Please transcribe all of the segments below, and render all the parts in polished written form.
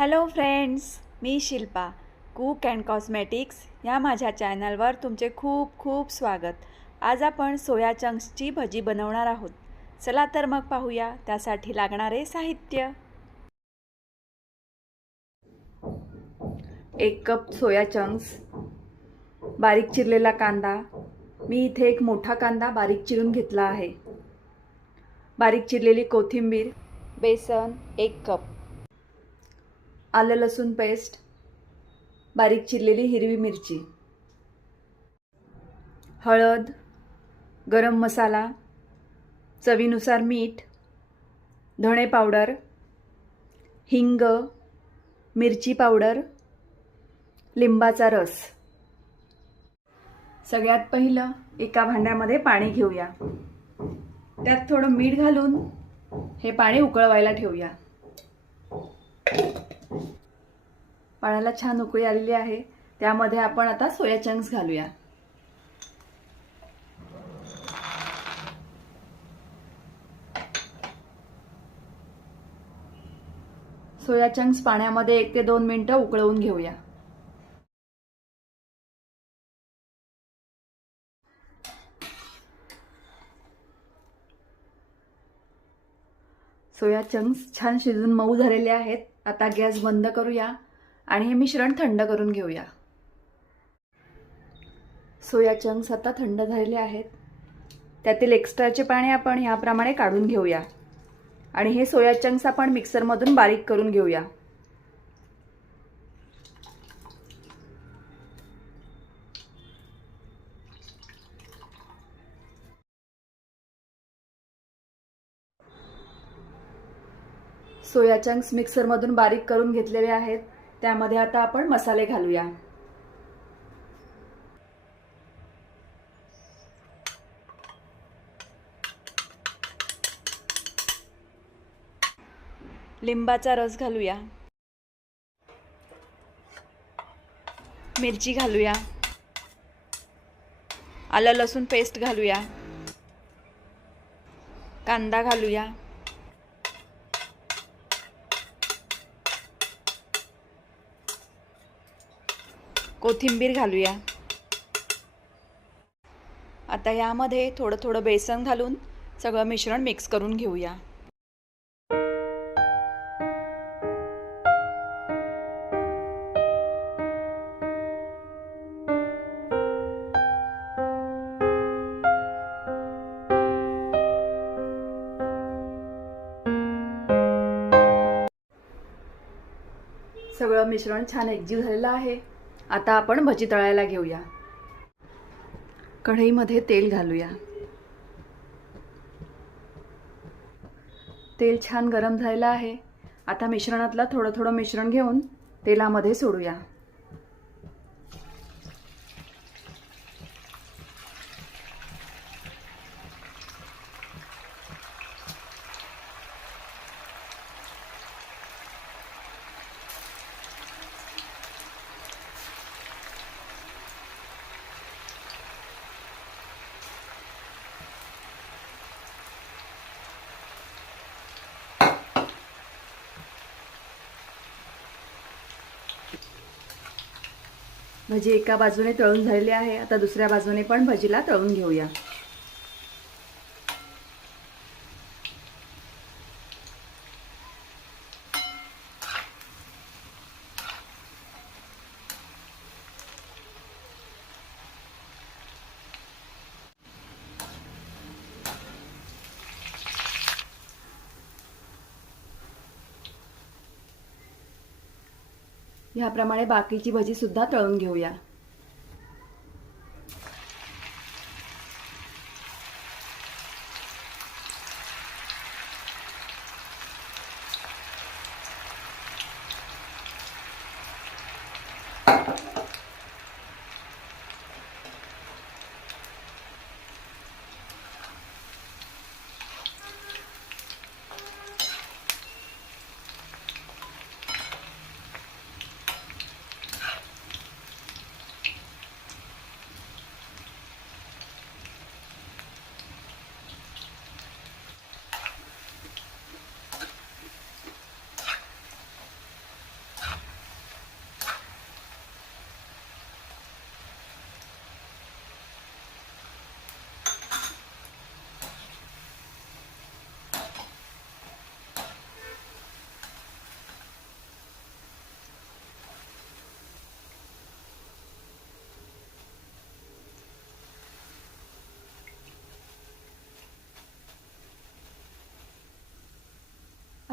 Hello friends, me Shilpa cook and cosmetics या माझ्या चॅनलवर तुमचे खूप खूप स्वागत। आज आपण सोया चंक्सची भजी बनवणार आहोत। चला तर मग पाहूया त्यासाठी लागणारे साहित्य। 1 कप सोया चंक्स, बारीक चिरलेला कांदा, मी इथे एक मोठा कांदा बारीक चिरून घेतला आहे, बारीक चिरलेली कोथिंबीर, बेसन 1 कप, आलं लसूण पेस्ट, बारीक चिरलेली हिरवी मिरची, हळद, गरम मसाला, चवीनुसार मीठ, धणे पावडर, हिंग, मिरची पावडर, लिंबाचा रस। सगळ्यात पहिलं एका भांड्यामध्ये पाणी घेऊया, त्यात थोडं मीठ घालून हे पाणी उकळवायला ठेवूया। पाण्याला छान उकळी आलेली आहे, त्यामध्ये आपण आता सोया चंक्स घालूया। सोया चंक्स पाण्यामध्ये 1 ते 2 मिनिटं उकळवून घेऊया। सोया चंक्स छान शिजून मऊ झालेले आहेत। आता गॅस बंद करूया आणि हे मिश्रण थंड करून घेऊया। सोया चंक्स आता थंड झालेले आहेत, त्यातील एक्स्ट्राचे पाणी आपण याप्रमाणे काढून घेऊया आणि हे सोया चंक्स आपण मिक्सरमधून बारीक करून घेऊया। सोया चंक्स मिक्सरमधून बारीक करून घेतलेले आहेत, त्यामध्ये आता आपण मसाले घालूया। लिंबाचा रस घालूया, मिरची घालूया, आलं लसूण पेस्ट घालूया, कांदा घालूया, कोथिंबीर घालूया। आता यामध्ये थोडं थोडं बेसन घालून सगळं मिश्रण मिक्स करून घेऊया। सगळं मिश्रण छान एकजीव झालेलं आहे। आता आपण भजी तळायला घेऊया। कढईमध्ये तेल घालूया, तेल छान गरम झालेलं आहे। आता मिश्रणातलं थोडं थोडं मिश्रण घेऊन तेलामध्ये सोडूया। भजी एका बाजूने तळून झालेली आहे, आता दुसऱ्या बाजूने पण भजीला तळून घेऊया। याप्रमाणे बाकीची भजी सुद्धा तळून घेऊया।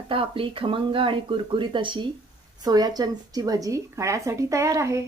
आता आपली खमंग आणि कुरकुरीत अशी सोया चंक्सची भजी खाण्यासाठी तयार आहे.